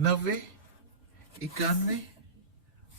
90, 91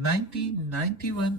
90, 91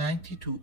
92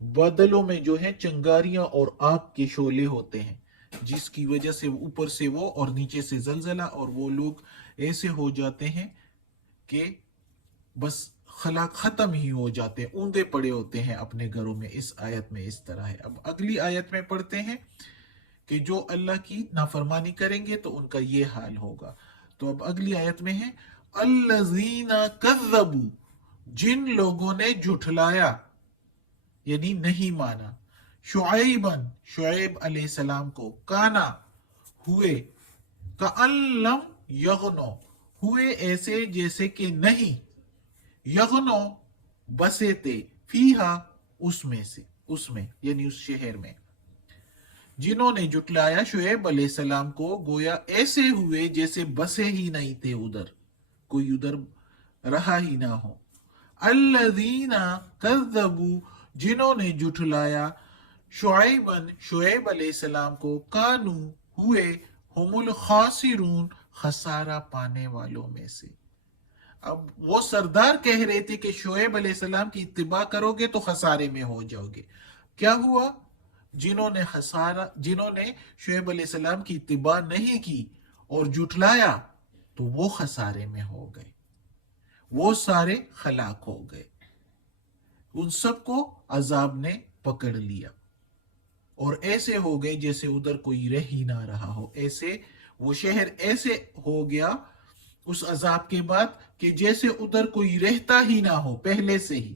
بادلوں میں جو ہے چنگاریاں اور آگ کے شعلے ہوتے ہیں، جس کی وجہ سے اوپر سے وہ اور نیچے سے زلزلہ، اور وہ لوگ ایسے ہو جاتے ہیں کہ بس خلا ختم ہی ہو جاتے ہیں، اوندے پڑے ہوتے ہیں اپنے گھروں میں۔ اس آیت میں اس طرح ہے۔ اب اگلی آیت میں پڑھتے ہیں کہ جو اللہ کی نافرمانی کریں گے تو ان کا یہ حال ہوگا۔ تو اب اگلی آیت میں ہے الذین کذبوا، جن لوگوں نے جھٹلایا یعنی نہیں مانا، شعیباً، شعیب علیہ السلام کو، کانا، ہوئے، کأن لم یغنو، ہوئے ایسے جیسے کہ نہیں، یغنو بسے تھے، فیہا اس میں سے، اس میں یعنی اس شہر میں۔ جنہوں نے جٹلایا شعیب علیہ السلام کو، گویا ایسے ہوئے جیسے بسے ہی نہیں تھے ادھر، کوئی ادھر رہا ہی نہ ہو۔ الذین کذبوا، جنہوں نے جٹلایا شعیباً، شعیب علیہ السلام کو، کانو ہوئے، ہم الخاسرون، خسارہ پانے والوں میں سے۔ اب وہ سردار کہہ رہے تھے کہ شعیب علیہ السلام کی اتباع کرو گے تو خسارے میں ہو جاؤ گے۔ کیا ہوا؟ جنہوں نے شعیب علیہ السلام کی اتباع نہیں کی اور جھٹلایا تو وہ خسارے میں ہو گئے، وہ سارے ہلاک ہو گئے، ان سب کو عذاب نے پکڑ لیا، اور ایسے ہو گئے جیسے ادھر کوئی رہ ہی نہ رہا ہو۔ ایسے وہ شہر ایسے ہو گیا اس عذاب کے بعد کہ جیسے ادھر کوئی رہتا ہی نہ ہو، پہلے سے ہی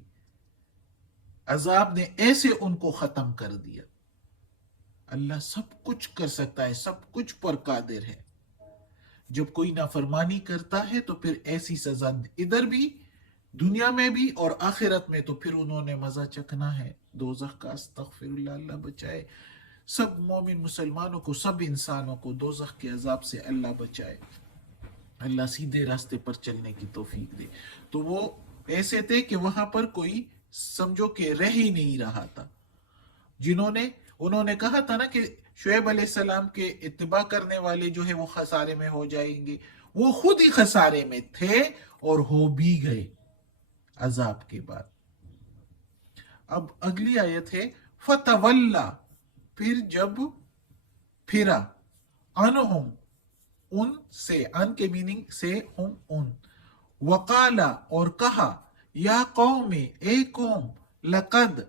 عذاب نے ایسے ان کو ختم کر دیا۔ اللہ سب کچھ کر سکتا ہے، سب کچھ پر قادر ہے۔ جب کوئی نافرمانی کرتا ہے تو پھر ایسی سزا ادھر بھی، دنیا میں بھی اور آخرت میں، تو پھر انہوں نے مزہ چکنا ہے دوزخ کا۔ استغفر اللہ، اللہ بچائے سب مومن مسلمانوں کو، سب انسانوں کو دوزخ کے عذاب سے اللہ بچائے، اللہ سیدھے راستے پر چلنے کی توفیق دے۔ تو وہ ایسے تھے کہ وہاں پر کوئی سمجھو کہ رہ ہی نہیں رہا تھا۔ انہوں نے کہا تھا نا کہ شعیب علیہ السلام کے اتباع کرنے والے جو ہے وہ خسارے میں ہو جائیں گے، وہ خود ہی خسارے میں تھے اور ہو بھی گئے عذاب کے بعد۔ اب اگلی آیت ہے فتولا، پھر جب پھرا، انہم ان سے، ان کے میننگ سے ہم ان، وقالا اور کہا، یا قوم اے قوم، لقد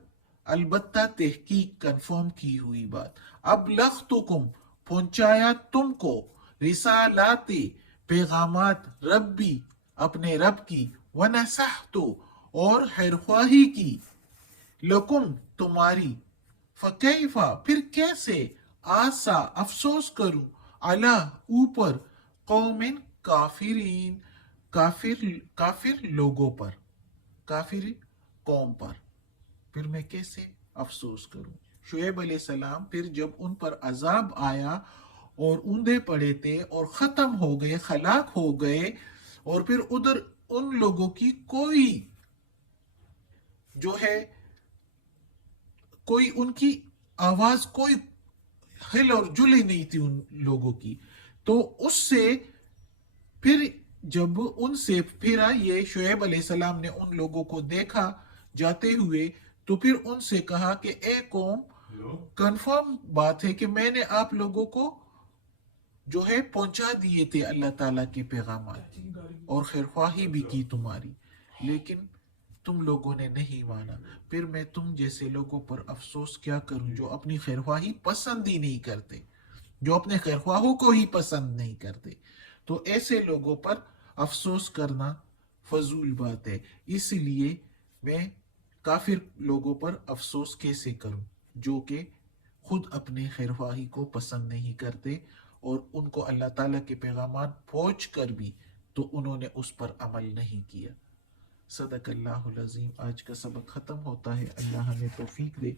البتہ تحقیق کنفرم کی ہوئی بات، ابلغتکم پہنچایا تم کو، رسالات پیغامات، ربی اپنے رب کی، ونصحت اور خیرخواہی کی، لکم تمہاری، فکیفا پھر کیسے، آسا افسوس کروں، علی اوپر، قوم کافرین کافر لوگوں پر، کافر قوم پر، پھر میں کیسے افسوس کروں۔ شعیب علیہ السلام پھر جب ان پر عذاب آیا اور اوندے پڑے تھے اور ختم ہو گئے، ہلاک ہو گئے، اور پھر ادھر ان لوگوں کی کوئی جو ہے، کوئی ان کی آواز، کوئی ہل اور جل ہی نہیں تھی ان لوگوں کی۔ تو اس سے پھر جب ان سے پھرا، یہ شعیب علیہ السلام نے ان لوگوں کو دیکھا جاتے ہوئے، تو پھر ان سے کہا کہ اے قوم، کنفرم بات ہے کہ میں نے آپ لوگوں کو جو ہے پہنچا دیے تھے اللہ تعالیٰ کے پیغامات، اور خیرخواہی بھی کی تمہاری، لیکن تم لوگوں نے نہیں مانا۔ پھر میں تم جیسے لوگوں پر افسوس کیا کروں جو اپنی خیرخواہی پسند ہی نہیں کرتے، جو اپنے خیرخواہوں کو ہی پسند نہیں کرتے۔ تو ایسے لوگوں پر افسوس کرنا فضول بات ہے، اس لیے میں کافر لوگوں پر افسوس کیسے کروں جو کہ خود اپنے خیرخواہی کو پسند نہیں کرتے، اور ان کو اللہ تعالیٰ کے پیغامات پہنچ کر بھی تو انہوں نے اس پر عمل نہیں کیا۔ صدق اللہ العظیم۔ آج کا سبق ختم ہوتا ہے۔ اللہ ہمیں توفیق دے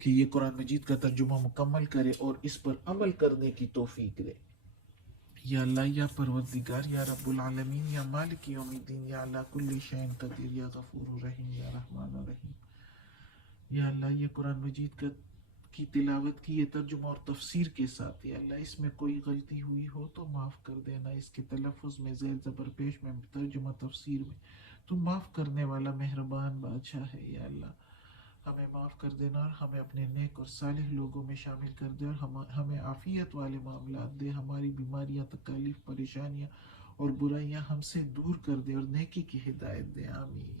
کہ یہ قرآن مجید کا ترجمہ مکمل کرے اور اس پر عمل کرنے کی توفیق دے۔ یا اللہ، یا پروردگار، یا رب العالمین، یا مالک یوم الدین، یا اللہ کل شیء قدیر، یا غفور رحیم، یا رحمان الرحیم۔ یا اللہ، یہ قرآن مجید کی تلاوت کی، یہ ترجمہ اور تفسیر کے ساتھ، یا اللہ اس میں کوئی غلطی ہوئی ہو تو معاف کر دینا، اس کے تلفظ میں، زیر زبر پیش میں، ترجمہ تفسیر میں، تو معاف کرنے والا مہربان بادشاہ ہے۔ یا اللہ ہمیں معاف کر دینا اور ہمیں اپنے نیک اور صالح لوگوں میں شامل کر دے، اور ہمیں عافیت والے معاملات دے، ہماری بیماریاں، تکالیف، پریشانیاں اور برائیاں ہم سے دور کر دے اور نیکی کی ہدایت دے، آمین۔